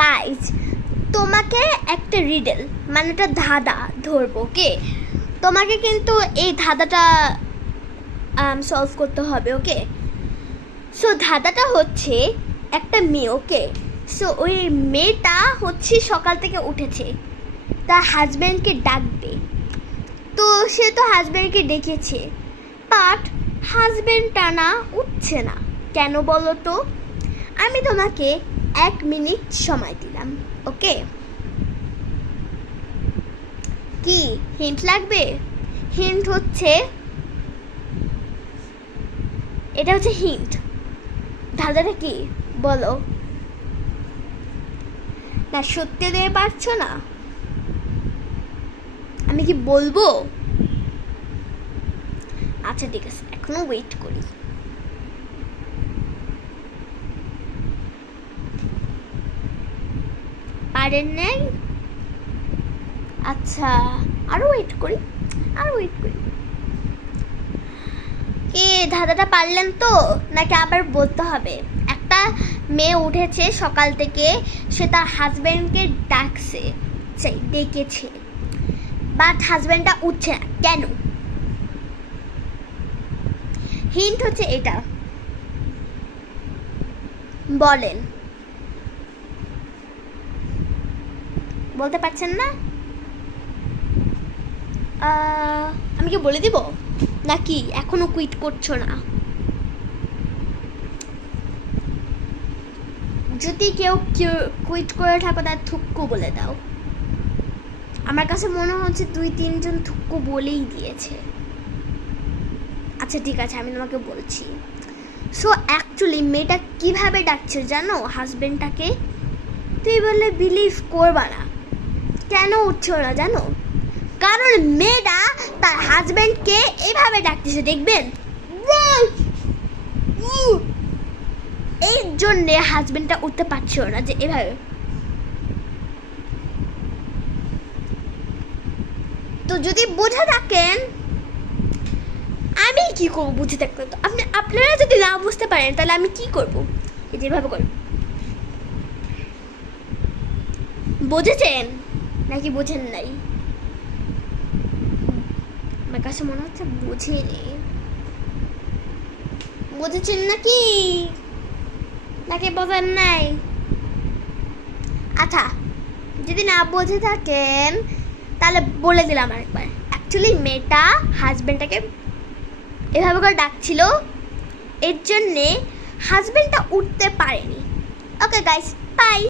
Guys, তোমাকে একটা Riedel মানে একটা ধাঁধা ধরবো, ওকে? তোমাকে কিন্তু এই ধাঁধাটা সলভ করতে হবে, ওকে? সো ধাঁধাটা হচ্ছে একটা মেয়ে, ওকে? সো ওই মেয়েটা হচ্ছে সকাল থেকে উঠেছে, তার হাজব্যান্ডকে ডাকবে। তো সে তো হাজব্যান্ডকে ডেকেছে, বাট হাজব্যান্ডটা না উঠছে না। কেন বলো তো? আমি তোমাকে 1 মিনিট সময় দিলাম, ওকে? কি হিন্ট লাগবে? হিন্ট হচ্ছে, এটা হচ্ছে হিন্ট। ধাঁধাটা কি বলো? না সত্যি দিয়ে পারছো না? আমি কি বলবো? আচ্ছা ঠিক আছে, এখনো ওয়েট করি। পারেন নাই? আচ্ছা, আরো ওয়েট করি। এ ধাঁধাটা পারলেন তো, নাকি আবার বলতে হবে? একটা মেয়ে উঠেছে সকাল থেকে, সে তার হাজব্যান্ডকে ডেকেছে, বাট হাজব্যান্ডটা উঠছে না। কেন? হিন্ট হচ্ছে এটা, বলেন। বলতে পারছেন না? আমি কি বলে দিব, নাকি এখনো কুইট করছো না? যদি কেউ কুইট করে থাকো, তার থুক্কু বলে দাও। আমার কাছে মনে হচ্ছে 2-3 জন থুক্কু বলেই দিয়েছে। আচ্ছা ঠিক আছে, আমি তোমাকে বলছি। সো অ্যাকচুয়ালি মেয়েটা কিভাবে ডাকছে জানো হাজবেন্ডটাকে? তুই বললে বিলিভ করবা না। কেন উঠছো না জানো? কারণ মেয়েটা তার হাজবেন্ডকে এইভাবে ডাকতেছে, দেখবেন? এই জন্যে হাজবেন্ডটা উঠতে পারছিল না, যে এভাবে। তো যদি বুঝে থাকেন, আমি কি করবো বুঝে থাকতে? তো আপনারা যদি না বুঝতে পারেন, তাহলে আমি কি করবো? যেভাবে করব। বুঝেছেন নাকি বুঝেন নাই? আমার কাছে মনে হচ্ছে বুঝেনি। বুঝেছেন নাকি বোঝেন নাই? আচ্ছা, যদি না বুঝে থাকেন তাহলে বলে দিলাম আরেকবার। অ্যাকচুয়ালি মেয়েটা হাজবেন্ডটাকে এভাবে করে ডাকছিল, এর জন্যে হাজবেন্ডটা উঠতে পারেনি। Okay guys, by.